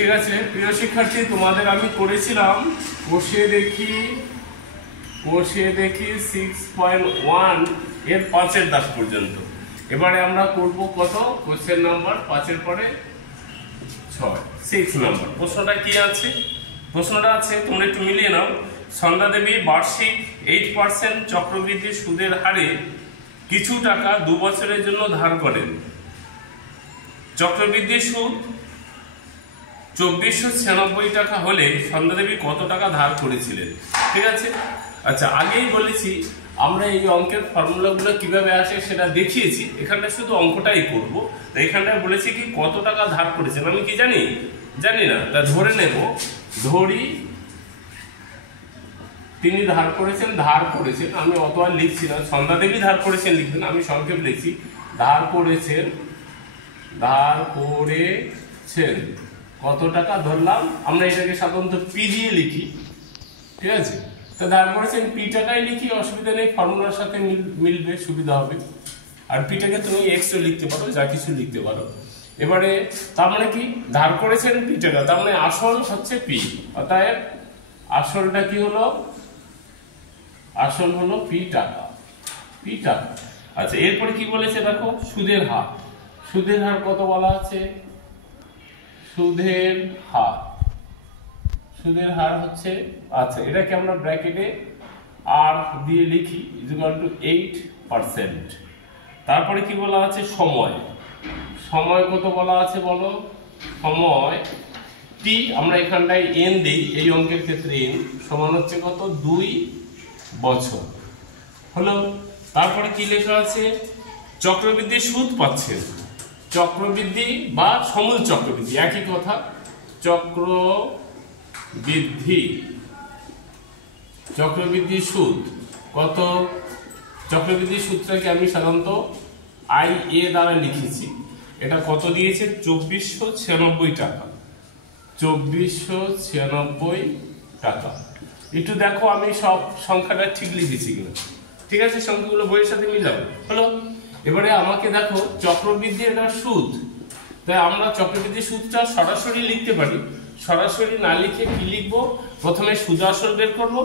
ঠিক আছে প্রিয় শিক্ষার্থী, তোমাদের আমি করেছিলাম কষে দেখি 6.1 এর 5 দাগ পর্যন্ত। এবারে আমরা করব কত কোশ্চেন নাম্বার 5 এর পরে 6 নাম্বার। প্রশ্নটা কি আছে? প্রশ্নটা আছে, তোমরা একটু মিলিয়ে নাও। সন্ধ্যা দেবী বার্ষিক 8% চক্রবৃদ্ধি সুদের হারে কিছু টাকা 2 বছরের জন্য ধার করেন। চক্রবৃদ্ধি সুদ 2496 টাকা হলে সন্ধ্যা দেবী কত টাকা ধার করেছিলেন? ঠিক আছে, আচ্ছা আগেই বলেছি আমরা এই অঙ্কের ফর্মুলাগুলো কিভাবে আসে সেটা দেখিয়েছি। এখানটা শুধু অঙ্কটাই করব। এখানটায় বলেছি কি কত টাকা ধার করেছেন, আমি কি জানি না। তা ধরে নেব, ধরি তিনি ধার করেছেন। আমি অত আর লিখছি না, সন্ধ্যা দেবী ধার করেছেন লিখবেন, আমি সংক্ষেপ লিখছি ধার করেছেন কত টাকা ধরলাম। আমরা এটাকে সাধারণত পি দিয়ে লিখি, ঠিক আছে। তো ধার করেছেন পি টাকায় লিখি, অসুবিধা নেই, ফর্মুলার সাথে মিলবে, সুবিধা হবে। আর পিটাকে তুমি এক্স লিখতে পারো, যা কিছু লিখতে পারো। এবারে তার মানে কি ধার করেছেন পি টাকা, তার মানে আসল হচ্ছে পি, অতএব আসলটা কি হলো? আসল হলো পি টাকা। আচ্ছা এরপরে কি বলেছে দেখো, সুদের হার কত বলা আছে? সুদের হার হচ্ছে, আচ্ছা এটাকে আমরা ব্র্যাকেটে আর দিয়ে লিখি =8%। তারপরে কি বলা আছে? সময় কত বলা আছে বলো? সময় টি, আমরা এখানটায় এন দেই, এই অঙ্কের ক্ষেত্রে এন সমান হচ্ছে কত? 2 বছর হলো। তারপরে কি লেখা আছে? চক্রবৃদ্ধি সুদ পাচ্ছেন। চক্রবৃদ্ধি বা সমূল চক্রবৃদ্ধি একই কথা। চক্রবৃদ্ধি সুদ কত? চক্রবৃদ্ধি সুদটাকে আমি সাধারণত IA দ্বারা লিখেছি। এটা কত দিয়েছে? 2496 টাকা। 2496 টাকা। একটু দেখো আমি সব সংখ্যাটা ঠিক লিখেছি কিনা। ঠিক আছে, সংখ্যাগুলো বইয়ের সাথে মিলাবো হলো। এবারে আমাকে দেখো চক্রবৃদ্ধি এটা সুদ, তাই আমরা চক্রবৃদ্ধি সুদটা সরাসরি লিখতে পারি। সরাসরি না লিখে কি লিখবো? প্রথমে সুদ আসল বের করবো,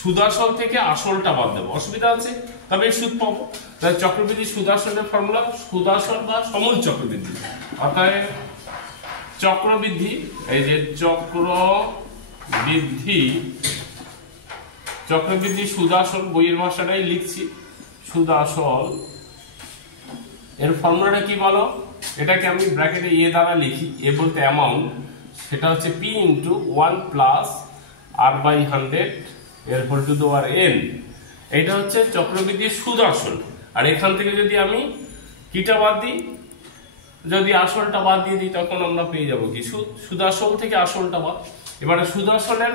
সুদ আসল থেকে আসলটা বাদ দেবো, অসুবিধা আছে, তবে সুদ পাবো। তাই চক্রবৃদ্ধি সুদ আসলের ফর্মুলা সুদ আসল বা সমূল চক্রবৃদ্ধি। অর্থাৎ চক্রবৃদ্ধি, এই যে চক্রবৃদ্ধি সুদ আসল, বইয়ের ভাষাটাই লিখছি সুদ আসল। এর ফর্মুলাটা কি বলো? এটাকে আমি ব্র্যাকেটে এ দ্বারা লিখি, এ বলতে অ্যামাউন্ট, সেটা হচ্ছে P × 1 + R/100 এর whole to the power n। এটা হচ্ছে চক্রবৃদ্ধির সুদ আসল। আর এখান থেকে যদি আমি কিটা বাদ দিই, যদি আসলটা বাদ দিয়ে দিই, তখন আমরা পেয়ে যাবো কি? সুদ আসল থেকে আসলটা বাদ। এবারে সুদ আসলের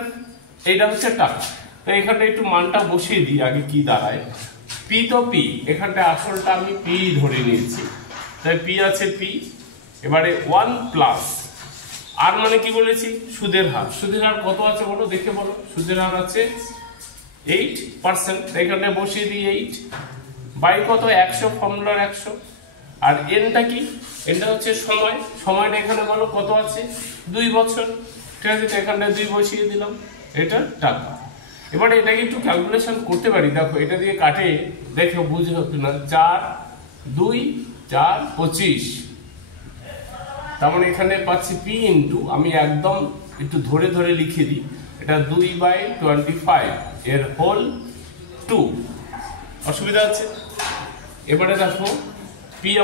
এইটা হচ্ছে টাকা, তাই এখানটা একটু মানটা বসিয়ে দিই আগে। কি দাঁড়ায়? পি তো পি, এখানটা আসলটা আমি পি ধরে নিয়েছি, তাই পি আছে পি। এবারে 1 + আর মানে কি বলেছি? সুদের হার কত আছে বলো, দেখে বলো। সুদের হার আছে 8%, এখানে বসিয়ে দিই 8 বাই কত? 100, ফর্মুলার 100। আর এনটা কি? এনটা হচ্ছে সময়টা এখানে বলো কত আছে? 2 বছর, ঠিক আছে, এখানটা 2 বসিয়ে দিলাম, এটা টাকা। এবারে এটাকে একটু ক্যালকুলেশন করতে পারি, দেখো এটা দিয়ে কাটে, দেখো বুঝে হতো না। 4 2 4 25, তার মানে এখানে পাচ্ছি P × আমি একদম একটু ধরে লিখে দিই, এটা 2/25 এর হোল 2, অসুবিধা আছে? এবারে দেখো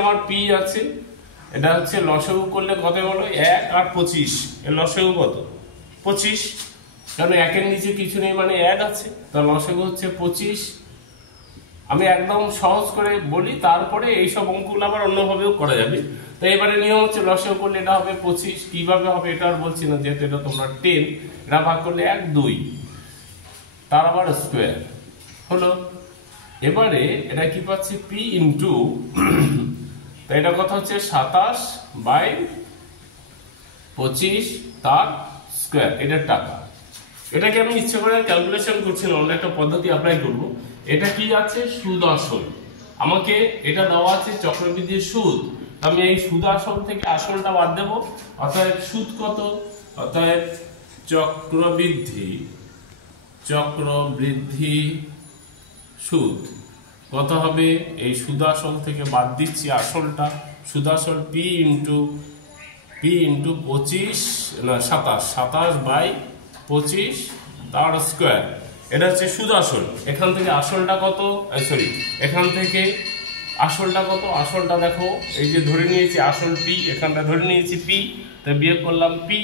আমার পি আছে, এটা হচ্ছে লসাগু করলে কত বলো? 1 আর 25, এর লসাগু কত? 25, কারণ 1 এর নিচে কিছু নেই মানে 1 আছে, তার লসাগু হচ্ছে 25। আমি একদম সহজ করে বলি, তারপরে এইসব অঙ্কগুলো আবার অন্যভাবেও করা যাবে। তো এবারে নিয়ম হচ্ছে লসাগু করলে এটা হবে 25, কিভাবে হবে এটা আর বলছি না, যেহেতু এটা তোমরা 10, এটা ভাগ করলে 1 2, তার আবার স্কোয়ার হলো। এবারে এটা কি পাচ্ছি? P × তো এটা কথা হচ্ছে 27/25 তার স্কোয়ার, এটা টাকা। এটাকে আমি ইচ্ছে করে ক্যালকুলেশন করছি না, অন্য একটা পদ্ধতি অ্যাপ্লাই করব। এটা কি আছে? সুদ আসল। আমাকে এটা দেওয়া আছে চক্রবৃদ্ধির সুদ, আমি এই সুদ আসল থেকে আসলটা বাদ দেবো, অর্থাৎ সুদ কত? অতএব চক্রবৃদ্ধি সুদ কত হবে? এই সুদাসল থেকে বাদ দিচ্ছি আসলটা, সুদাসল পি ইন্টু 25 না 27/25 তার স্কোয়ার। এটা হচ্ছে সুদাসল। এখান থেকে আসলটা কত, সরি এখান থেকে আসলটা কত? আসলটা দেখো, এই যে ধরে নিয়েছি আসল পি, এখানটা ধরে নিয়েছি পি, তাই বিয়োগ করলাম পি,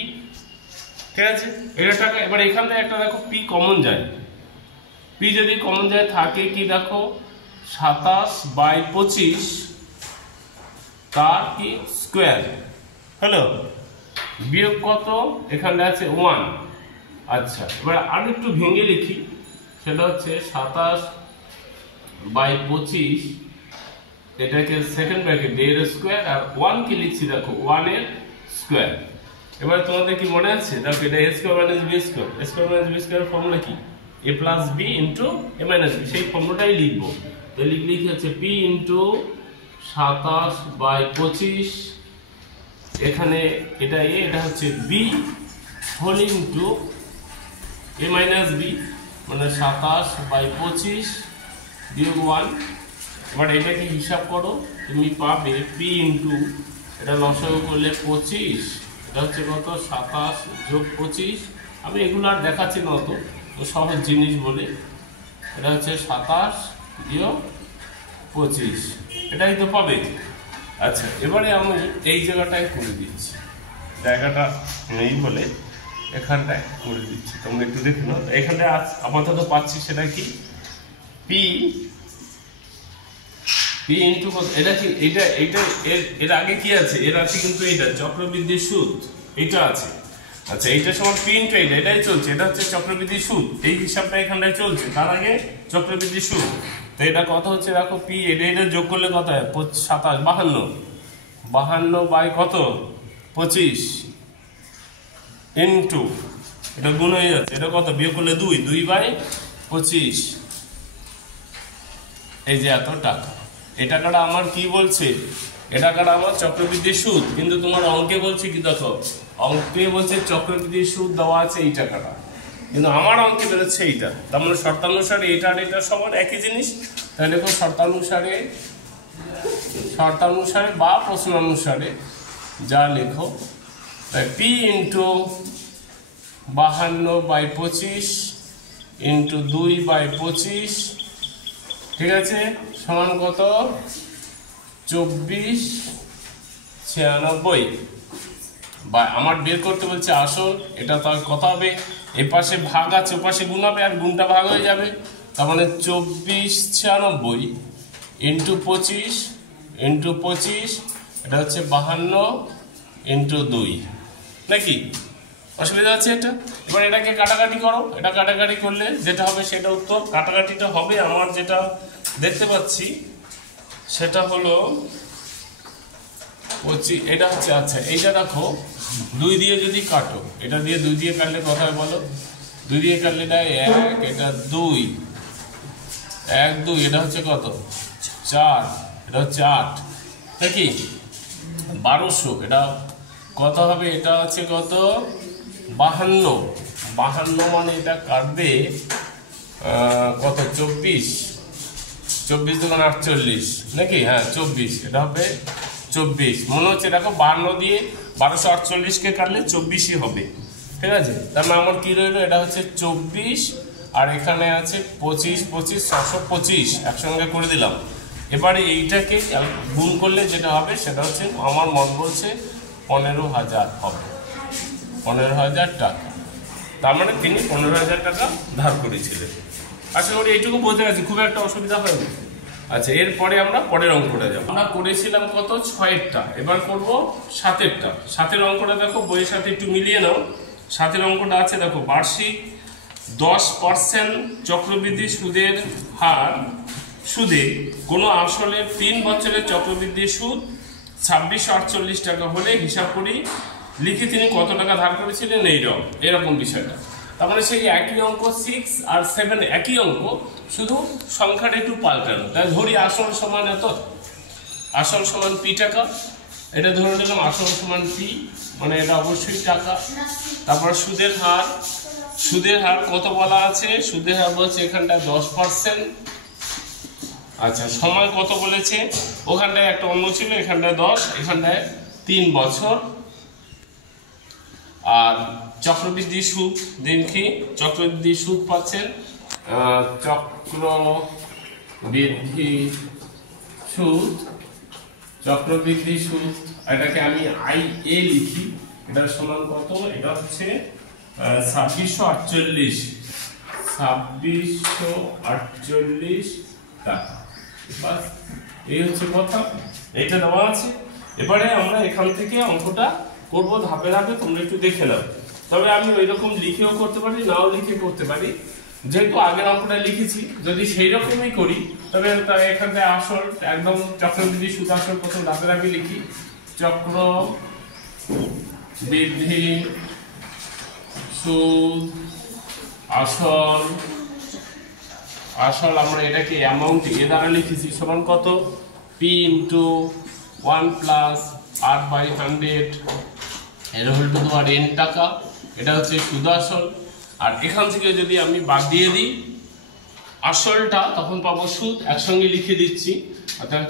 ঠিক আছে। এটা টাকা। এবার এখান থেকে একটা দেখো পি কমন যায়, পি যদি কমন যায় থাকে কি দেখো 27/25 তার কি স্কোয়ার হলো, বিয়োগ কত? এখানে আছে 1। আচ্ছা, এবার আর একটু ভেঙে লিখি, সেটা হচ্ছে 27/25, এটাকে সেকেন্ড ব্র্যাকেট এর স্কোয়ার, আর 1 কে লিখছি দেখো 1 এর স্কোয়ার। এবার তোমাদের কি মনে আছে? দেখো এটা a square minus b square, a square minus b square formula কি? a plus b into a minus b, সেই ফর্মুলাটাই লিখবো। তাই লিখলে কি হচ্ছে p ইন্টু 27/25, এখানে এটা a, এটা হচ্ছে b whole into a minus b, মানে 27/25 বিয়োগ 1। এবার এটাকে হিসাব করো, তুমি পাবে p ইন্টু, এটা লসাগু করলে 25, এটা হচ্ছে কত 27 যোগ 25। আমি এগুলো আর দেখাচ্ছি না, তো সহজ জিনিস বলে, এটা হচ্ছে 27 বিয়োগ 25, এটাই তো পাবে। আচ্ছা, এবারে আমি এই জায়গাটায় করে দিচ্ছি, জায়গাটা নেই বলে এখানটায় করে দিচ্ছি, তোমরা একটু দেখে নাও। এখানটায় আপাতত পাচ্ছি সেটা কি পি ইন্টু এটা কি, এটা এর আগে কি আছে? এর আছে কিন্তু এটা চক্রবৃদ্ধি সুদ, এটা আছে। আচ্ছা, এইটা সমান পি ইন্টু এটা, এটাই চলছে, এটা হচ্ছে চক্রবৃদ্ধি সুদ, এই হিসাবটা এখানটায় চলছে, তার আগে চক্রবৃদ্ধি সুদ। তো এটা কত হচ্ছে দেখো পি, এটা যোগ করলে কত হয়? 52 বাই কত 25 ইন্টু, এটা গুণ হয়ে যাচ্ছে, এটা কত বিয়োগ করলে 2/25, এই যে এত টাকা। এই টাকাটা আমার কি বলছে? এই টাকাটা আমার চক্রবৃদ্ধি সুদ, কিন্তু তোমার অঙ্কে বলছে কি দেখো, অঙ্কে বলছে চক্রবৃদ্ধি সুদ দেওয়া আছে এই টাকাটা, কিন্তু আমার অঙ্কে বেরোচ্ছে এইটা। তার মানে শর্তানুসারে এটা আর এটা সমান একই জিনিস। তাহলে দেখো শর্তানুসারে বা প্রশ্নানুসারে যা লেখো, তাই পি ইন্টু 52/25 ইন্টু 2/25, ঠিক আছে, সমান কত 2496। বা আমার বের করতে বলছে আসল, এটা তো কত হবে? এ পাশে ভাগ আছে, ও পাশে গুণ হবে, আর গুণটা ভাগ হয়ে যাবে, তার মানে 2496 ইন্টু 25 এটা হচ্ছে 52 ইন্টু 2, নাকি? অসুবিধা আছে এটা? এবার এটাকে কাটাকাটি করো, এটা কাটাকাটি করলে যেটা হবে সেটা উত্তর। কাটাকাটিটা হবে আমার যেটা দেখতে পাচ্ছি সেটা হলো 25, এটা হচ্ছে, আচ্ছা এইটা দেখো 2 দিয়ে যদি কাটো, এটা দিয়ে 2 দিয়ে কাটলে কত হয় বলো? 2 দিয়ে কাটলে এটা 1, এটা 2, 1 2, এটা হচ্ছে কত 4, এটা হচ্ছে 8, নাকি? 1200, এটা কত হবে? এটা হচ্ছে কত 52 মানে এটা কাটবে কত 24 2 48, নাকি? হ্যাঁ 24, এটা হবে 24 মনে হচ্ছে। দেখো 52 দিয়ে 1248কে কাটলে 24ই হবে, ঠিক আছে। তার মানে আমার কি রইলো? এটা হচ্ছে 24, আর এখানে আছে 25 625 একসঙ্গে করে দিলাম। এবারে এইটাকে গুণ করলে যেটা হবে সেটা হচ্ছে, আমার মন বলছে 15,000 হবে, 15,000 টাকা। তার মানে তিনি 15,000 টাকা ধার করেছিলেন। আশা করি এইটুকু বোঝা গেছে, খুব একটা অসুবিধা হয়নি। আচ্ছা, এরপরে আমরা পরের অঙ্কটা যাব। আমরা করেছিলাম কত 6এরটা, এবার করব 7এরটা। 7এর অঙ্কটা দেখো বইয়ের সাথে একটু মিলিয়ে নাও। 7এর অঙ্কটা আছে দেখো, বার্ষিক 10% চক্রবৃদ্ধি সুদের হার সুদে কোনো আসলের 3 বছরের চক্রবৃদ্ধি সুদ 2648 টাকা হলে হিসাব করি লিখে তিনি কত টাকা ধার করেছিলেন, এরকম বিষয়টা। তার মানে সেই একই অঙ্ক 6 আর 7 একই অঙ্ক, শুধু সংখ্যাটা একটু পাল্টানো। তাই ধরি আসল সমান এত, আসল সমান পি টাকা, এটা ধরে নিলাম আসল সমান পি, মানে এটা অবশ্যই টাকা। তারপর সুদের হার কত বলা আছে? সুদের হার বলছে এখানটা 10%। আচ্ছা, সময় কত বলেছে? ওখানটায় একটা অন্য ছিল, এখানটায় 10, এখানটায় 3 বছর। আর চক্রবৃদ্ধি সুদ দেখি, চক্রবৃদ্ধি সুদ পাচ্ছেন, চক্রবৃদ্ধি সুদ এটাকে আমি IA লিখি, এটা সমান কত? এটা হচ্ছে 2648 টাকা। বাস, এই হচ্ছে কথা, এইটা দেওয়া আছে। এবারে আমরা এখান থেকে অঙ্কটা করব ধাপে ধাপে, তোমরা একটু দেখে নাও। তবে আমি ওই রকম লিখেও করতে পারি, নাও লিখে করতে পারি। যেহেতু আগের অঙ্কটা লিখেছি, যদি সেই রকমই করি তবে এখান থেকে আসল একদম চক্রবৃদ্ধি সুদ আসল প্রথম ধাপে ধাপে লিখি। চক্রবৃদ্ধি সুদ আসল আমরা এটাকে অ্যামাউন্ট এ দ্বারা লিখেছি, সমান কত? P × 1 + R/100 এর whole to the power n টাকা। এটা হচ্ছে সুদ আসল। আর এখান থেকে যদি আমি বাদ দিয়ে দিই আসলটা, তখন পাবো সুদ। একসঙ্গে লিখে দিচ্ছি, অর্থাৎ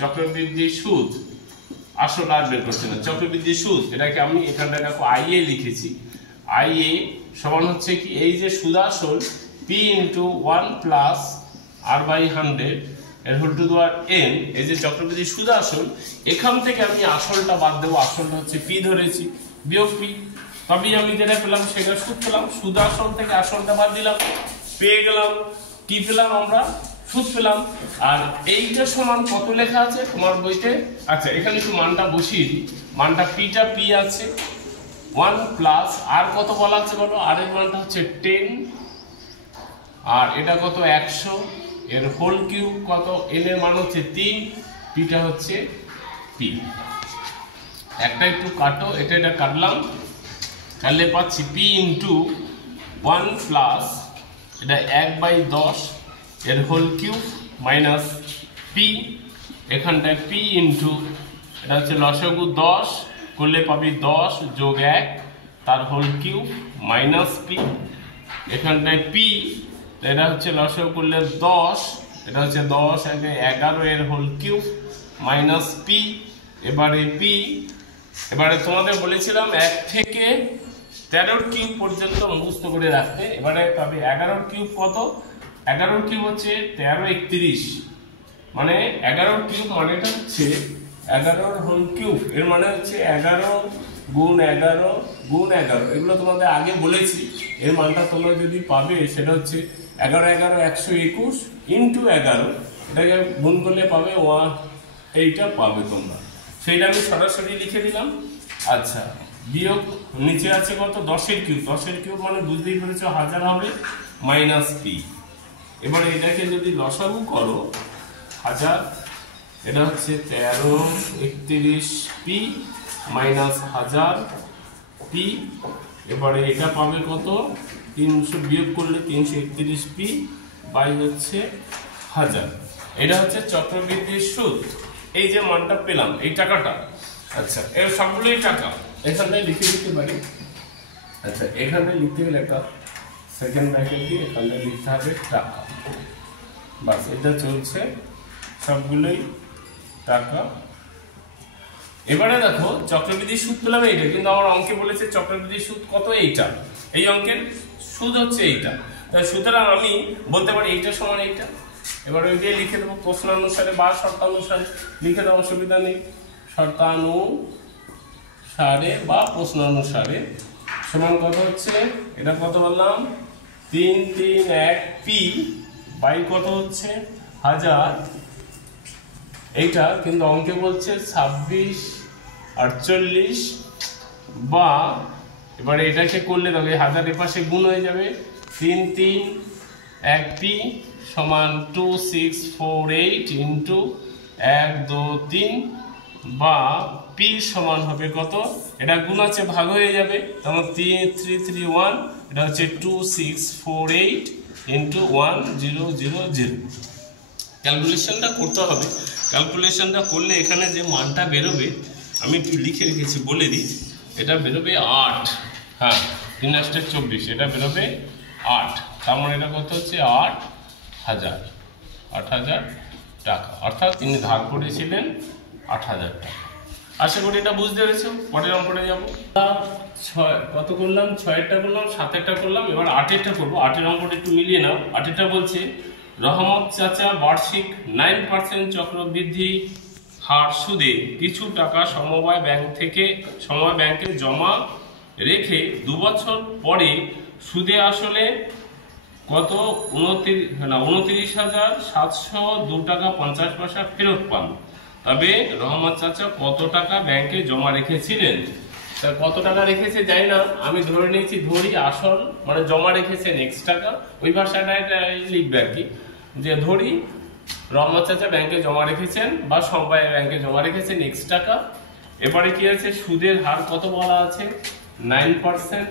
চক্রবৃদ্ধি সুদ আসল আর বের করছে না, চক্রবৃদ্ধি সুদ, এটাকে আমি এখানটা দেখো IA লিখেছি। IA সমান হচ্ছে কি, এই যে সুদ আসল P × 1 + R/100 এর whole to the power n, এই যে চক্রবৃদ্ধি সুদ আসল, এখান থেকে আমি আসলটা বাদ দেবো। আসলটা হচ্ছে P ধরেছি, বিয়োগ P, তবেই আমি যেটা পেলাম সেটা সুদ পেলাম। সুদ আসল থেকে আসলটা বাদ দিলাম, পেয়ে গেলাম কি পেলাম? আমরা সুদ পেলাম। আর এইটা সমান কত লেখা আছে তোমার বইতে? আচ্ছা, এখানে একটু মানটা বসিয়ে দিই। মানটা পিটা P আছে 1 প্লাস আর কত বলা আছে বলো? আর এর মানটা হচ্ছে 10, আর এটা কত? 100, এর হোল কিউব কত? n এর মান হচ্ছে 3, পিটা হচ্ছে P। একটা একটু কাটো, এটা কাটলাম, কাটলে পাচ্ছি P × 1 প্লাস এটা 1/10 এর হোল কিউব মাইনাস P, এখানটায় P × এটা হচ্ছে লসাগু 10 করলে পাবি 10 + 1 তার হোল কিউব মাইনাস P, এখানটায় P, এটা হচ্ছে লসাগু করলে 10, এটা হচ্ছে 10 × 11 এর হোল কিউব মাইনাস P। এবারে তোমাদের বলেছিলাম 1 থেকে 13 কিউব পর্যন্ত মুখস্থ করে রাখতে। এবারে পাবে 11 কিউব কত? 11 কিউব হচ্ছে 13 31, মানে 11 কিউব মানেটা হচ্ছে 11 হোল কিউব, এর মানে হচ্ছে 11 × 11 × 11। এগুলো তোমাদের আগে বলেছি। এর মানটা তোমরা যদি পাবে সেটা হচ্ছে 11 11 121 × 11, এটাকে গুণ করলে পাবে 1, এইটা পাবে তোমরা। সেইটা আমি সরাসরি লিখে দিলাম। আচ্ছা, বিয়োগ নিচে আছে কত? 10 এর কিউব, 10 এর কিউব মানে বুঝতেই পেরেছো 1000 হবে মাইনাস P। এবারে এটাকে যদি লসাগু করো 1000, এটা হচ্ছে 13 31 P মাইনাস 1000 P। এবারে এটা পাবে কত? 300 বিয়োগ করলে 331 P বাই হচ্ছে 1000। এটা হচ্ছে চক্রবৃদ্ধির সুদ। এই যে মানটা পেলাম, এই টাকাটা, আচ্ছা এর সবগুলোই টাকা এখানটায় লিখে দিতে পারি। আচ্ছা, এখানটায় লিখতে গেলে একটা সেকেন্ড ব্র্যাকেট দিয়ে এখানটায় লিখতে হবে টাকা। বাস, এটা চলছে, সবগুলোই টাকা। এবারে দেখো চক্রবৃদ্ধি সুদ পেলাম এইটা, কিন্তু আমার অঙ্কে বলেছে চক্রবৃদ্ধি সুদ কত? এইটা, এই অঙ্কের সুদ হচ্ছে এইটা। তাই সুতরাং আমি বলতে পারি এইটা সমান এইটা। এবার ওইটাই লিখে দেবো প্রশ্নানুসারে বা শর্তানুসারে, লিখে দেওয়ার অসুবিধা নেই। শর্তানুসারে বা প্রশ্নানুসারে সমান কত হচ্ছে? এটা কত বললাম? 331 P বাই কত হচ্ছে? 1000। এইটা কিন্তু অঙ্কে বলছে 2648, বা এবারে এটাকে করলে তবে 1000 এর পাশে গুণ হয়ে যাবে। 331 P সমান 2648 × 1 2 3, বা P সমান হবে কত? এটা গুণ আছে, ভাগ হয়ে যাবে, তখন 3331, এটা হচ্ছে 2648 × 1000। ক্যালকুলেশনটা করতে হবে, ক্যালকুলেশনটা করলে এখানে যে মানটা বেরোবে আমি একটু লিখে রেখেছি, বলে দিই। এটা বেরোবে 8, হ্যাঁ 3 × 24, এটা বেরোবে 8। তার মানে এটা কত হচ্ছে 8,000 টাকা, অর্থাৎ তিনি ধার করেছিলেন 8,000 টাকা। আশা করি এটা বুঝতে পেরেছো। পরের অঙ্কটা যাবো। কত করলাম? 6-এরটা করলাম, 7-এরটা করলাম, এবার 8-এরটা করবো। 8-এর অঙ্কটা একটু মিলিয়ে নাও। 8-এরটা বলছে রহমত চাচা বার্ষিক 9% চক্রবৃদ্ধি হার সুদে কিছু টাকা সমবায় ব্যাংকে জমা রেখে 2 বছর পরে সুদে আসলে কত 29,702 টাকা 50 পয়সা ফেরত পান। তবে রহমত চাচা কত টাকা ব্যাংকে জমা রেখেছিলেন? তা কত টাকা রেখেছে জানি না, আমি ধরে নিয়েছি, ধরি আসল মানে জমা রেখেছেন x টাকা, ওই ভাষাটা এটা লিখবে আর কি, যে ধরি রহমত চাচা ব্যাংকে জমা রেখেছেন বা সমবায় ব্যাংকে জমা রেখেছেন x টাকা। এবারে কি আছে, সুদের হার কত বলা আছে? 9%,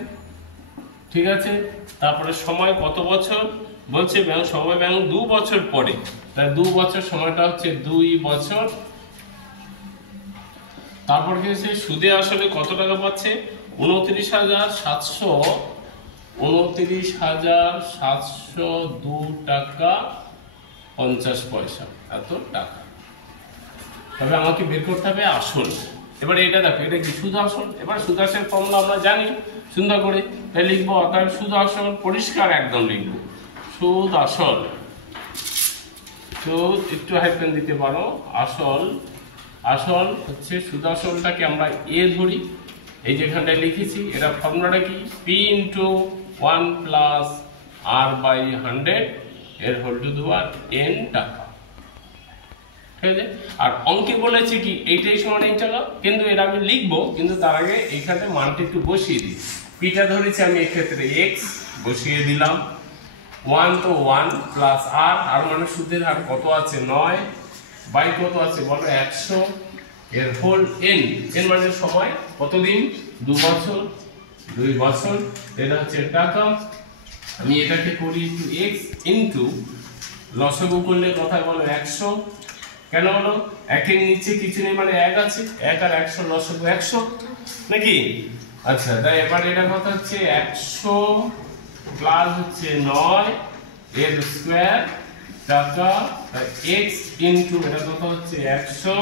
ঠিক আছে। তারপরে সময় কত বছর বলছে? সময় ব্যাংক 2 বছর পরে, তাই 2 বছর, সময়টা হচ্ছে 2 বছর। তারপর কি হচ্ছে, সুদে আসলে কত টাকা পাচ্ছে? 29,702 টাকা 50 পয়সা, এত টাকা। তবে আমাকে বের করতে হবে আসল। এবার এটা দেখো, এটা কি সুদ আসল? এবার সুদ আসল ফর্মুলা আমরা জানি সুন্দর করে, তাই লিখবো। অর্থাৎ সুদ আসল পরিষ্কার একদম লিখবো, সুদ আসল। সুদ একটু হাইফেন দিতে পারো, আসল হচ্ছে সুদ আসলটাকে আমরা এ ধরি, এই যেখানটায় লিখেছি। এটা ফর্মুলাটা কি? P × 1 + R/100 এর whole to the power n টাকা, ঠিক আছে। আর অঙ্কে বলেছে কি এইটাই সমান এই টাকা, কিন্তু এটা আমি লিখবো, কিন্তু তার আগে এইখানে মানটা একটু বসিয়ে দিই। পিটা ধরেছি আমি এক্ষেত্রে x, বসিয়ে দিলাম। 1 তো 1 প্লাস আর মানে সুদের হার কত আছে? 9 বাই কত আছে বলো? 100 এর হোল n মানে সময় কতদিন? 2 বছর, 2 বছর, এটা হচ্ছে টাকা। আমি এটাকে করি x ইনটু লসাগু করলে কথায় বলো 100। কেন হলো? 1 এর নিচে কিছু নেই মানে 1 আছে, 1 আর 100 লসাগু 100 নাকি? আচ্ছা, তাই এবার এটা কথা হচ্ছে 100 প্লাস হচ্ছে 9 এর স্কয়ার টাকা, তাই x ইনটু এটা কত হচ্ছে 100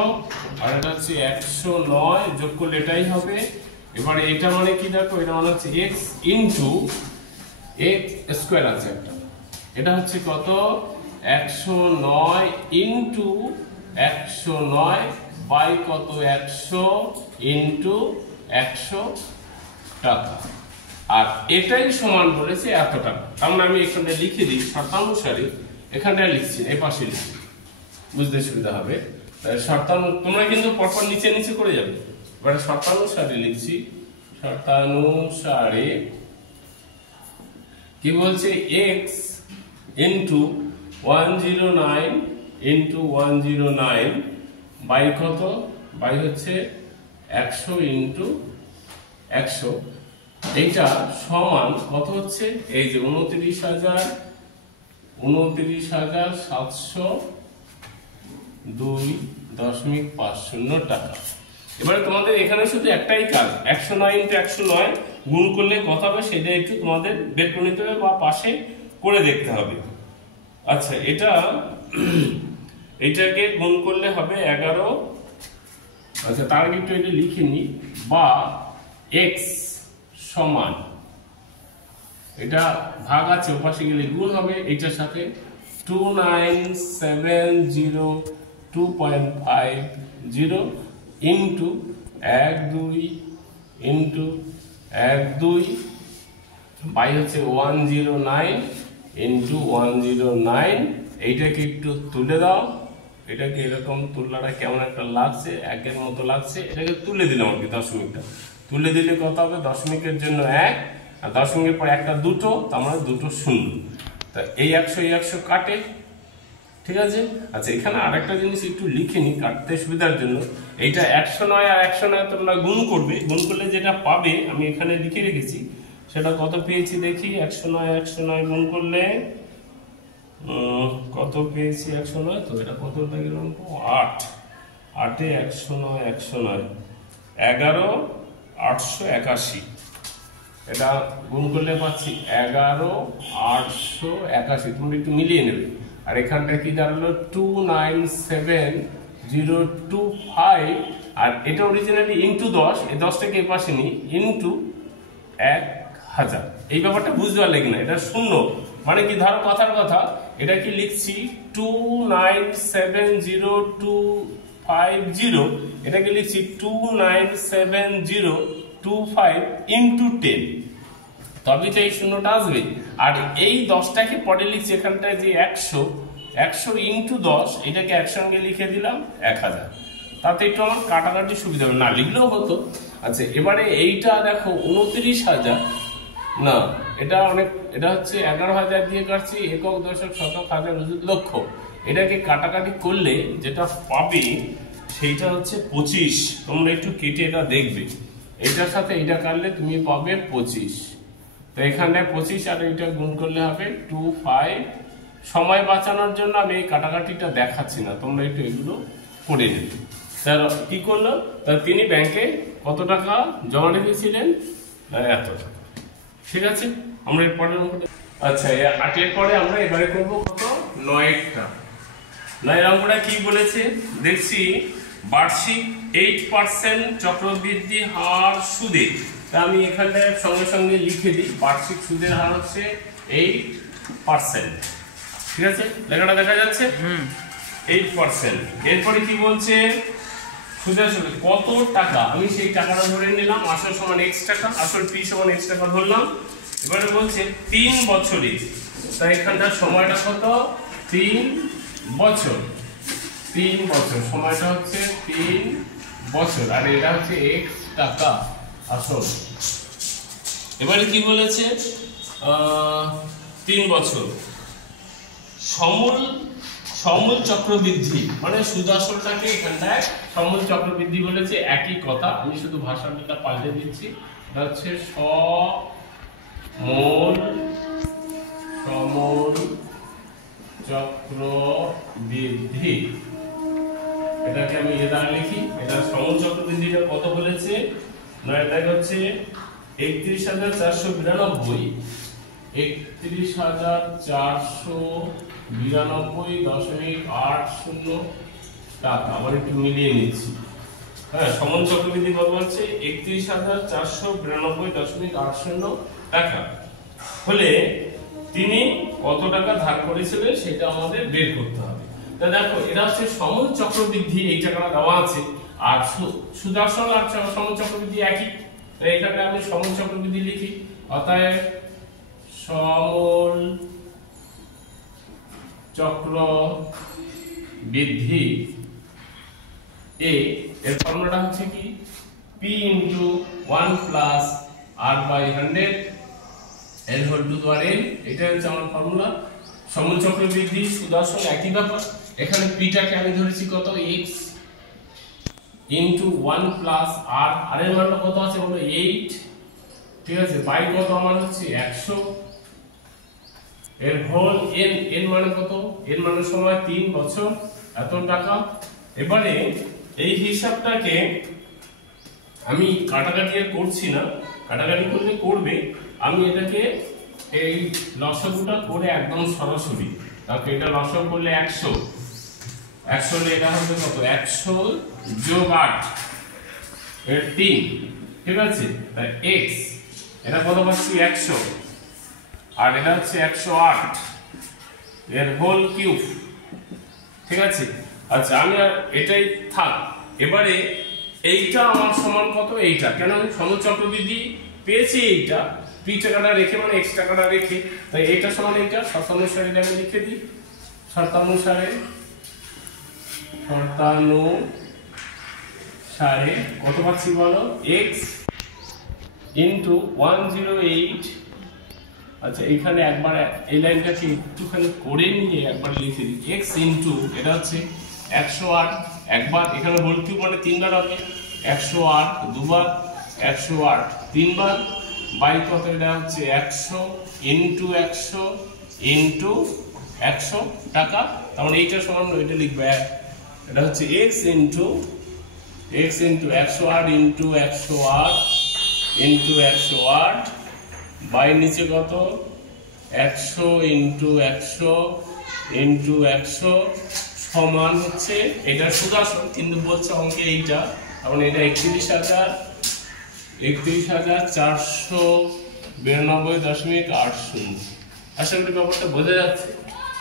আর এটা হচ্ছে 109, যোগ করলে এটাই হবে। এবারে এটা মানে কি দেখো, এটা মানে হচ্ছে x ইনটু x স্কয়ার আছে একটা, এটা হচ্ছে কত? 109 ইনটু 109 বাই কত? 100 ইনটু 100 টাকা। আর এটাই সমান বলেছে এত টাকা। আমরা আমি এখানে লিখে দিই শর্তানুসারে, এখানটা লিখছি, এই পাশে লিখছি, বুঝতে সুবিধা হবে। তোমরা কিন্তু পরপর নিচে নিচে করে যাবে। এবারে শর্তানুসারে লিখছি, শর্তানুসারে কি বলছে? x ইনটু 109 ইনটু 109 বাই কত? বাই হচ্ছে 100 ইনটু 100, এইটা সমান কত হচ্ছে? এই যে 29,702.50 টাকা। এবারে তোমাদের এখানে শুধু একটাই কাজ, 109 ইনটু 109 গুণ করলে কত হবে সেটা একটু তোমাদের বের করে নিতে হবে বা পাশে করে দেখতে হবে। আচ্ছা, এটাকে গুণ করলে হবে 11। আচ্ছা, তার আগে একটু এটা লিখে নি, বা x সমান, এটা ভাগ আছে ওপাশে গেলে গুণ হবে এইটার সাথে, 29,702.50 ইনটু 12 বাই হচ্ছে 109 ইনটু 109। এইটাকে একটু তুলে দাও, এটাকে এরকম তুলনাটা কেমন একটা লাগছে, একের মতো লাগছে, এটাকে তুলে দিলাম আর কি, দশমিকটা তুলে দিলে কত হবে? দশমিকের জন্য 1 আর দশমিকের পর একটা 2, তার মানে 2 শূন্য। তা এই 100 কাটে, ঠিক আছে। আচ্ছা, এখানে আরেকটা জিনিস একটু লিখে নি কাটতে সুবিধার জন্য। এইটা 109 আর 109 তোমরা গুণ করবে, গুণ করলে যেটা পাবে আমি এখানে লিখে রেখেছি, সেটা কত পেয়েছি দেখি। 109 গুণ করলে কত পেয়েছি 109, তো এটা কত লাগে 8, 8 এ 109, 109 11,881, এটা গুণ করলে পাচ্ছি 11,881। তোমরা একটু মিলিয়ে নেবে। আর এখানটা কি দাঁড়ালো 297,025, আর এটা অরিজিনালি ইন্টু 10, এই 10টাকে এই পাশে নিই, ইন্টু 1000। এই ব্যাপারটা বুঝতে পারলে কিনা? এটা শূন্য মানে কি, ধরো কথার কথা, এটা কি লিখছি 2970250, এটাকে লিখছি 2970225 ইন্টু 10, তবে তো এই শূন্যটা আসবে। আর এই 10টাকে পরে লিখছি এখানটায় যে 100 ইন্টু 10, এটাকে একসঙ্গে লিখে দিলাম 1000, তাতে একটু আমার কাটাকাটি সুবিধা হবে, না লিখলেও হতো। আচ্ছা, এবারে এইটা দেখো 29,000, না এটা অনেক, এটা হচ্ছে 11,000 দিয়ে কাটছি, একক, দশক, শতক, হাজার, লক্ষ, এটাকে কাটাকাটি করলে যেটা পাবে সেইটা হচ্ছে 25। তোমরা একটু কেটে এটা দেখবে, এটার সাথে এটা কাটলে তুমি পাবে 25। তো এখানটায় 25 আর এটা গুণ করলে হবে 25। সময় বাঁচানোর জন্য আমি এই কাটাকাটিটা দেখাচ্ছি না, তোমরা একটু এগুলো করে নেবে। স্যার কি করলো, তা তিনি ব্যাংকে কত টাকা জমা রেখেছিলেন, এত টাকা। ঠিক আছে, আমরা এর পরের অঙ্কটা, আচ্ছা 8 পরে আমরা এবারে করব কত, 9টা। 9 অঙ্কটা কি বলেছে দেখছি, বার্ষিক 8% চক্রবৃদ্ধি হার সুদে। তা আমি এখানটায় সঙ্গে সঙ্গে লিখে দিই, বার্ষিক সুদের হার হচ্ছে 8%। ঠিক আছে, লেখাটা দেখা যাচ্ছে, 8%। এরপরে কি বলছে, সুদের সুদ কত টাকা, আমি সেই টাকাটা ধরে নিলাম, আসল সমান x টাকা, আসল p সমান x টাকা ধরলাম। এবারে বলছে 3 বছরে, তাই এখানটার সময়টা কত, 3 বছর, 3 বছর, সময়টা হচ্ছে 3 বছর, আর এটা হচ্ছে x টাকা আসল। এবারে কি বলেছে, 3 বছর, সমূল চক্রবৃদ্ধি, মানে সুদ আসলটাকে এখানটায় সমূল চক্রবৃদ্ধি বলেছে, একই কথা, আমি শুধু ভাষাটা পাল্টে দিচ্ছি। এটা হচ্ছে সমূল চক্রবৃদ্ধি, এটাকে আমি এ দ্বারা লিখি। এটা সমূল চক্রবৃদ্ধিটা কত বলেছে, না এটা হচ্ছে 31,492, 31,492.80 টাকা। আবার একটু মিলিয়ে নিচ্ছি, হ্যাঁ, সমূল চক্রবৃদ্ধি কত হচ্ছে 31,492.80 টাকা হলে তিনি কত টাকা ধার করেছিলেন সেটা আমাদের বের করতে হবে। তা দেখো, এটা হচ্ছে সমূল চক্রবৃদ্ধি, এই টাকাটা দেওয়া আছে, আর সুদ আসল আর সমূল চক্রবৃদ্ধি একই, তাই এখানে আমি সমূল চক্রবৃদ্ধি লিখি। অতএব সমূল চক্রবৃদ্ধি এর ফর্মুলাটা হচ্ছে কি, p * 1 + r/100 l whole to the power n, এটা হচ্ছে আমার ফর্মুলা। সমূল চক্রবৃদ্ধি সুদ আসল একই ব্যাপার, এখানে p টাকে আমি ধরেছি কত, x * 1 + r, আর এর মানটা কত আছে বলো 8, ঠিক আছে, বাই কত আমার হচ্ছে 100, এর হোল n মানে কত, n মানে সময় 3 বছর, এত টাকা। এবারে এই হিসাবটাকে আমি কাটাকাটি আর করছি না, কাটাকাটি করলে করবে, আমি এটাকে এই লসাগুটা করে একদম সরাসরি, তারপর এটা লসাগু করলে 100 হলে এটা হবে কত, 100 যোগ 8 এর 3, ঠিক আছে, তাই x এটা কত পাচ্ছি 100, আর এটা হচ্ছে 108 এর হোল কিউব, ঠিক আছে। আচ্ছা, আমি আর এটাই থাক। এবারে এইটা আমার সমান কত, এইটা কেন আমি সমূল চক্রবৃদ্ধি পেয়েছি, এইটা p টাকাটা রেখে মানে x টাকাটা রেখে, তাই এইটা সমান এইটা, শর্তানুসারে আমি লিখে দিই, শর্তানুসারে কত পাচ্ছি বলো, x * 108। আচ্ছা, এখানে একবার এই লাইনটাকে একটুখানি করে নিয়ে একবার লিখে দিই, x * এটা হচ্ছে 108, একবার এখানে হোল কিউব মানে 3 বার হবে, 108 দুবার, 108 তিনবার, বাই কত, এটা হচ্ছে 100 * 100 * 100 টাকা, তার মানে এইটা সমান এটা লিখবে, এটা হচ্ছে x into 108 into 108 into 108 by নিচে কত 100 ইন্টু 100 ইন্টু 100 সমান হচ্ছে এটা সুদ আসল, কিন্তু বলছে অঙ্কে এইটা, কারণ এটা 31,492.80। আশা করি ব্যাপারটা বোঝা যাচ্ছে।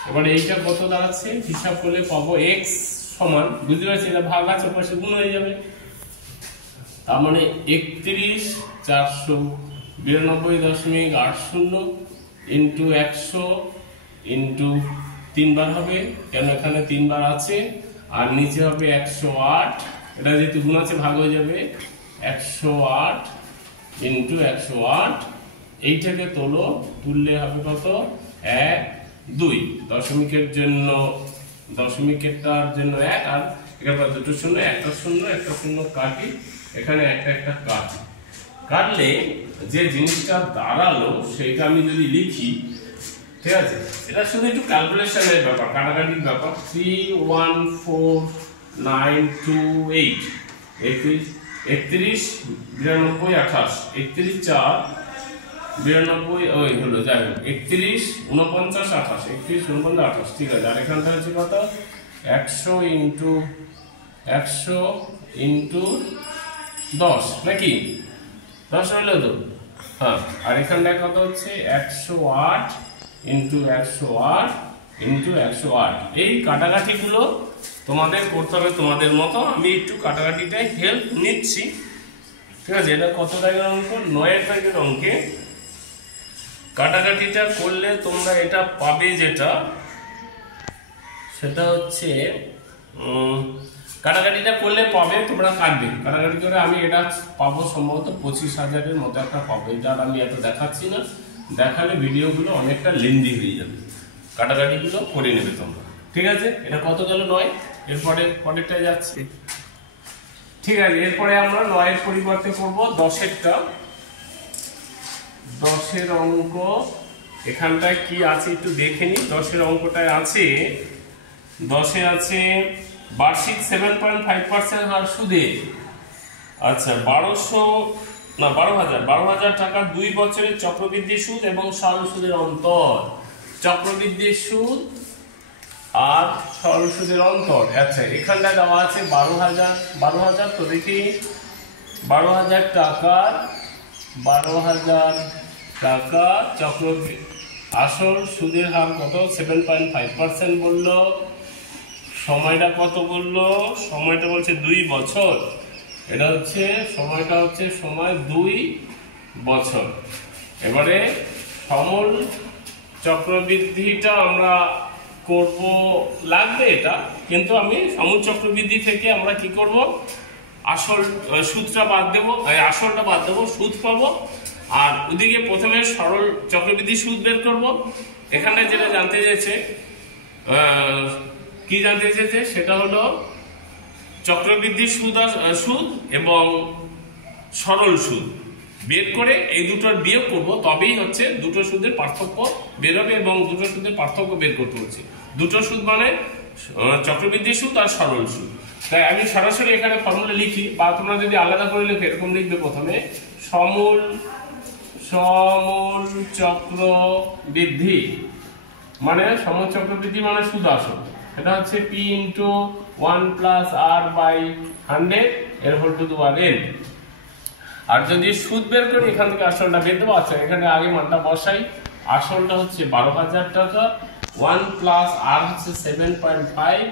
এবারে এইটা কত দাঁড়াচ্ছে হিসাব করলে পাবো x সমান, বুঝতে পারছি এটা ভাগ আছে পাশে গুণ হয়ে যাবে, তার মানে 31,492.80 ইন্টু 100 ইন্টু 3 বার হবে, কেন এখানে 3 বার আছে, আর নিচে হবে 108, এটা যেহেতু গুণ আছে ভাগ হয়ে যাবে, 108 ইন্টু 108, এইটাকে তোলো, তুললে হবে কত 1 2, দশমিকের জন্য দশমিকেরটার জন্য 1, আর এখানে দুটো শূন্য, একটা শূন্য একটা শূন্য কাটি, এখানে একটা কাটি, কাটলে যে জিনিসটা দাঁড়ালো সেটা আমি যদি লিখি, ঠিক আছে, এটা শুধু একটু ক্যালকুলেশনের ব্যাপার, কাটাকাটির ব্যাপার। 314,928 31 92 28 31 4 92 ওই হলো, যাই হোক 31 49 28 31 49 28, ঠিক আছে। আর এখানটা হচ্ছে কত 100 ইন্টু 10 নাকি 10 হলো তো, হ্যাঁ। আর এখানটায় কত হচ্ছে 108 ইন্টু 108 ইন্টু 108। এই কাটাকাটিগুলো তোমাদের করতে হবে তোমাদের মতো, আমি একটু কাটাকাটিটাই হেল্প নিচ্ছি, ঠিক আছে। এটা কত দাগের অঙ্ক, 9 দাগের অঙ্কে কাটাকাটিটা করলে তোমরা এটা পাবে, যেটা সেটা হচ্ছে কাটাকাটিটা করলে পাবে, তোমরা কাটবে কাটাকাটি করে, আমি এটা পাবো সম্ভবত 25,000-এর মতো একটা পাবো। এটা আমি এত দেখাচ্ছি না, দেখালে ভিডিওগুলো অনেকটা লেন্দি হয়ে যাবে, কাটাকাটিগুলো করে নেবে তোমরা, ঠিক আছে। এটা কত গেল 9, এরপরে পরেরটায় যাচ্ছে, ঠিক আছে। এরপরে আমরা 9-এর পরিবর্তে করব 10-এরটা। 10-এর অঙ্ক এখানটায় কি আছে একটু দেখে নি। 10-এর অঙ্কটায় আছে, 10-এ আছে বার্ষিক 7.5% হার সুদে, আচ্ছা 12,000 টাকার 2 বছরের চক্রবৃদ্ধি সুদ এবং সরল সুদের অন্তর, চক্রবৃদ্ধি সুদ আর সরল সুদের অন্তর। আচ্ছা এখানটায় দেওয়া আছে 12,000, তো দেখি 12,000 টাকা চক্রবৃদ্ধি আসল সুদের হার কত 7.5% বললো, সময়টা কত বললো, সময়টা বলছে 2 বছর, এটা হচ্ছে সময়টা হচ্ছে সময় 2 বছর। এবারে সমূল চক্রবৃদ্ধিটা আমরা করব, লাগবে এটা, কিন্তু আমি সমূল চক্রবৃদ্ধি থেকে আমরা কি করব, আসল সুদটা বাদ দেবো, আসলটা বাদ দেবো, সুদ পাবো, আর ওদিকে প্রথমে সরল চক্রবৃদ্ধি সুদ বের করব। এখানে যেটা জানতে চেয়েছে, কি জানতে চেয়েছে সেটা হলো চক্রবৃদ্ধি সুদ এবং সরল সুদ বের করে এই দুটোর বিয়োগ করব, তবেই হচ্ছে দুটো সুদের পার্থক্য বের হবে, এবং দুটো সুদের পার্থক্য বের করতে হচ্ছে। দুটো সুদ মানে চক্রবৃদ্ধি সুদ আর সরল সুদ। তাই আমি সরাসরি এখানে ফর্মুলা লিখি, বা তোমরা যদি আলাদা করে লিখো এরকম লিখবে, প্রথমে সমূল চক্রবৃদ্ধি মানে সমূল চক্রবৃদ্ধি মানে সুদ আসল, এটা হচ্ছে P ইন্টু 1 প্লাস R/100 এর whole to the power n। আর যদি সুদ বের করি এখান থেকে আসলটা বের দেবো। আচ্ছা এখানে আগে মানটা বসাই, আসলটা হচ্ছে 12,000 টাকা, 1 প্লাস R হচ্ছে 7.5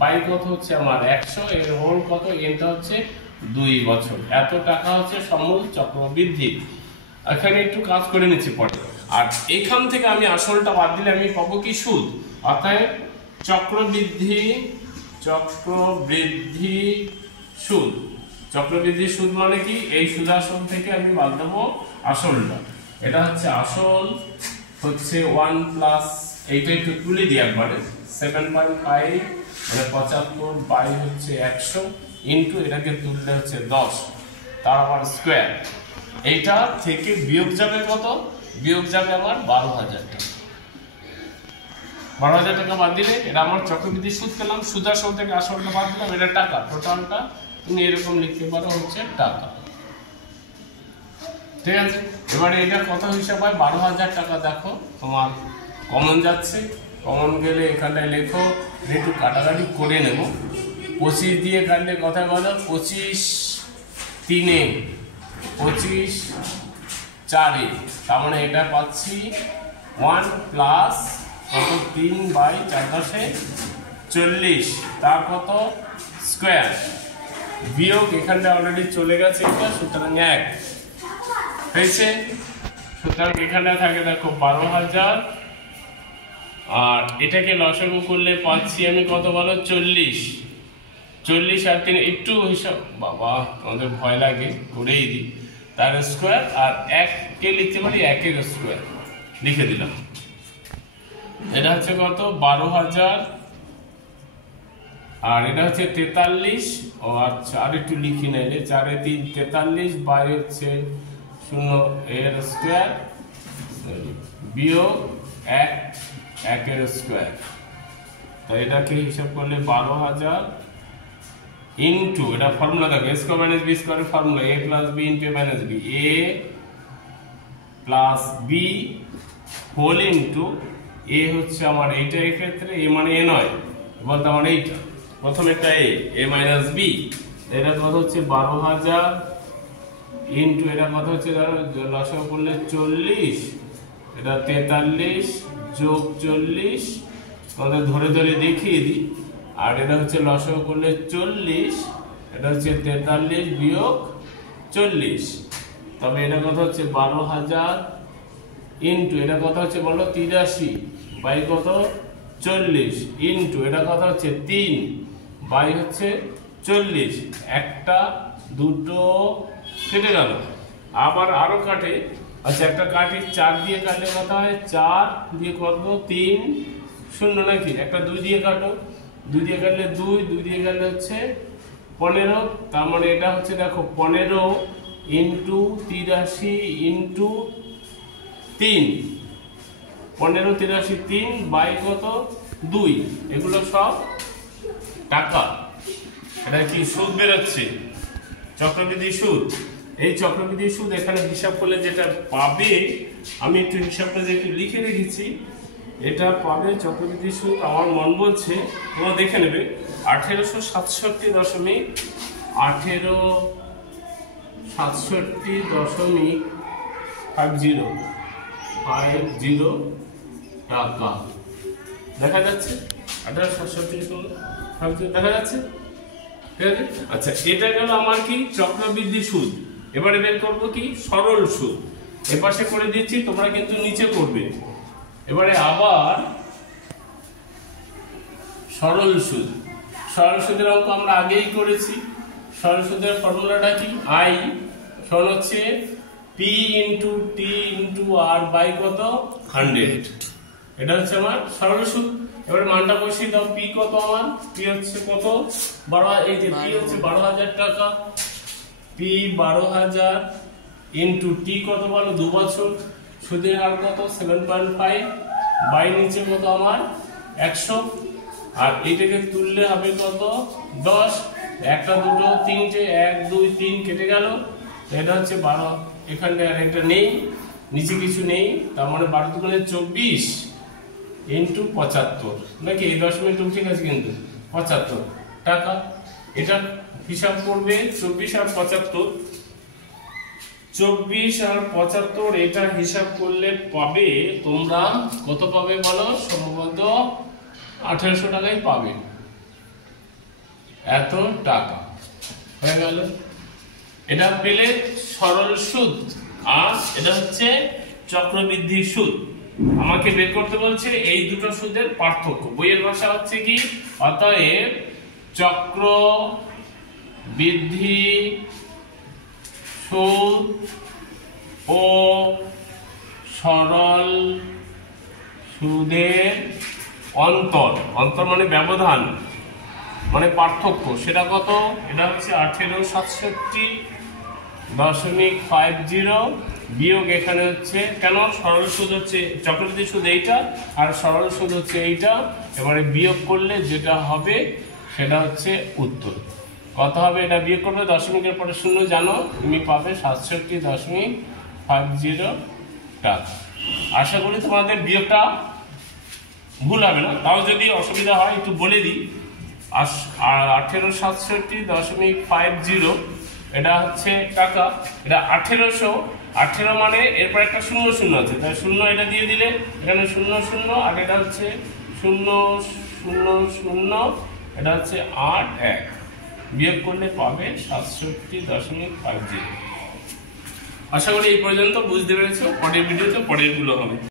বাই কত হচ্ছে আমার 100, এর হোল কত, এনটা হচ্ছে 2 বছর, এত টাকা হচ্ছে সমূল চক্রবৃদ্ধি। এখানে একটু কাজ করে নিচ্ছি পরে। আর এখান থেকে আমি আসলটা বাদ দিলে আমি পাবো কি সুদ, অর্থাৎ চক্রবৃদ্ধি সুদ। চক্রবৃদ্ধি সুদ মানে কি, এই সুদ আসল থেকে আমি বাদ দেবো আসলটা, এটা হচ্ছে আসল হচ্ছে 1 প্লাস, এইটা একটু তুলে দিই একবারে, 7.5 মানে 75 বাই হচ্ছে 100 ইন্টু এটাকে তুললে হচ্ছে 10, তার আবার স্কোয়ার। এইটা থেকে বিয়োগ যাবে কত, বিয়োগ যাবে আমার 12,000 টাকা, 12,000 টাকা বাদ দিলে এটা আমার চক্রবৃদ্ধি সুদ পেলাম, সুদ আসল থেকে আসলটা বাদ দিলাম, এটা টাকা, টোটালটা তুমি এরকম লিখতে পারো হচ্ছে টাকা। ঠিক আছে, এবারে এটা কত হিসাব হয়? 12,000 টাকা। দেখো তোমার কমন যাচ্ছে, কমন গেলে এখানটায় লেখো, একটু কাটাকাটি করে নেব। 25 দিয়ে কাটলে কথা বলো, 25 3-এ 25 4-এ, তার মানে এটা পাচ্ছি 1 প্লাস কত 3/4 তার কত স্কোয়ার, বিয়োগ এখানটা অলরেডি চলে গেছে এটা, সুতরাং 1 হয়েছে। সুতরাং এখানে থাকে দেখো 12,000, আর এটাকে লসাগু করলে পাচ্ছি আমি কত বলো 40 আর 3 একটু হিসাব, বাবা আমাদের ভয় লাগে, করেই দিই, তার স্কোয়ার, আর 1 কে লিখতে পারি 1-এর স্কোয়ার, লিখে দিলাম। এটা হচ্ছে কত 12,000, আর এটা হচ্ছে 43, ও আচ্ছা আর একটু লিখি নাইলে 4-এ 3 43 বাই হচ্ছে 0 এর স্কোয়ার বিয়োগ 1-এর স্কোয়ার। তাই এটাকে হিসাব করলে 12,000 ইন্টু, এটা ফর্মুলা দেখো, a স্কয়ার মাইনাস b স্কয়ারের formula a plus b into a minus b, a plus b whole into a হচ্ছে আমার এইটা, এই ক্ষেত্রে a মানে a নয়, বলতে আমার এইটা প্রথম একটা a মাইনাস b, এটা কত হচ্ছে 12,000 ইন্টু এটা কত হচ্ছে ধরো লসাগু করলে 40, এটা 43 যোগ 40, তোমাদের ধরে ধরে দেখিয়ে দিই, আর এটা হচ্ছে লসাগু করলে 40, এটা হচ্ছে 43 বিয়োগ 40, তবে এটা কত হচ্ছে 12,000 ইন্টু এটা কত হচ্ছে বলো 83 বাই কত 40 ইন্টু এটা কত হচ্ছে 3 বাই হচ্ছে 40, একটা দুটো কেটে গেল, আবার আরো কাটে, আচ্ছা একটা কাটি 4 দিয়ে কাটলে কত হয় 4 দিয়ে কত 3 0 নাকি, একটা 2 দিয়ে কাটো, 2 দিয়ে কাটলে 2 দিয়ে কাটলে হচ্ছে 15, তার মানে এটা হচ্ছে দেখো 15 ইন্টু 83 ইন্টু 3, 15 83 3 বাই কত 2, এগুলো সব টাকা। এটা কি সুদ বেরোচ্ছে? চক্রবৃদ্ধি সুদ। এই চক্রবৃদ্ধি সুদ এখানে হিসাব করলে যেটা পাবে, আমি একটু হিসাবটা একটু লিখে রেখেছি, এটা পাবে চক্রবৃদ্ধি সুদ, আমার মন বলছে তোমরা দেখে নেবে 1867.50 টাকা দেখা যাচ্ছে, 1867.50 দেখা যাচ্ছে। ঠিক আছে, আচ্ছা এটা গেল আমার কি চক্রবৃদ্ধি সুদ। এবারে বের করব কি সরল সুদ, এপাশে করে দিচ্ছি, তোমরা কিন্তু নিচে করবে। এবারে আবার সরল সুদ, সরল সুদের অঙ্ক আমরা আগেই করেছি। সরল সুদের ফর্মুলাটা কি? আই সরল হচ্ছে P into T into R by কত 100, এটা হচ্ছে আমার সরল সুদ। এবারে মানটা বসিয়ে দাও, পি কত আমার, পি হচ্ছে কত 12, এই যে পি হচ্ছে 12,000 টাকা, পি 12,000 ইন্টু টি কত বলো 2 বছর, সুদের হার কত 7.5 বাই নিচে কত আমার 100, আর এইটাকে তুললে হবে কত 10, একটা দুটো তিনটে 1 2 3 কেটে গেল, এটা হচ্ছে 12, এখানটা আর একটা নেই, নিচে কিছু নেই, তার মানে 12 দুগুণে 24 ইন্টু 75 নাকি, এই দশমিক ঠিক আছে কিন্তু 75 টাকা। এটা হিসাব করবে 24 আর 75, 24 আর 75 এটা হিসাব করলে পাবে তোমরা কত পাবে বলো, সম্ভবত 1800 টাকাই পাবে, এত টাকা হয়ে গেল। এটা পেলে সরল সুদ, আর এটা হচ্ছে চক্রবৃদ্ধি সুদ। আমাকে বের করতে বলছে এই দুটো সুদের পার্থক্য, বইয়ের ভাষা হচ্ছে কি, অতএব চক্রবৃদ্ধি সুদ ও সরল সুদের অন্তর, অন্তর মানে ব্যবধান মানে পার্থক্য, সেটা কত, এটা হচ্ছে 1867.50 বিয়োগ এখানে হচ্ছে, কেন সরল সুদ হচ্ছে চক্রবৃদ্ধি সুদ এইটা আর সরল সুদ হচ্ছে এইটা, এবারে বিয়োগ করলে যেটা হবে সেটা হচ্ছে উত্তর। কত হবে এটা বিয়োগ করবে, দশমিকের পরে শূন্য জানো, তুমি পাবে 67.50 টাকা। আশা করি তোমাদের বিয়োগটা ভুল হবে না, তাও যদি অসুবিধা হয় একটু বলে দিই। 1867.50 এটা হচ্ছে টাকা, এটা 1800 মানে এরপর একটা শূন্য শূন্য আছে, তাই শূন্য এটা দিয়ে দিলে এখানে শূন্য শূন্য, আর এটা হচ্ছে 000, এটা হচ্ছে 81, বিয়োগ করলে পাবে 67.50। আশা করি এই পর্যন্ত বুঝতে পেরেছো, পরের ভিডিওতে পরেরগুলো হবে।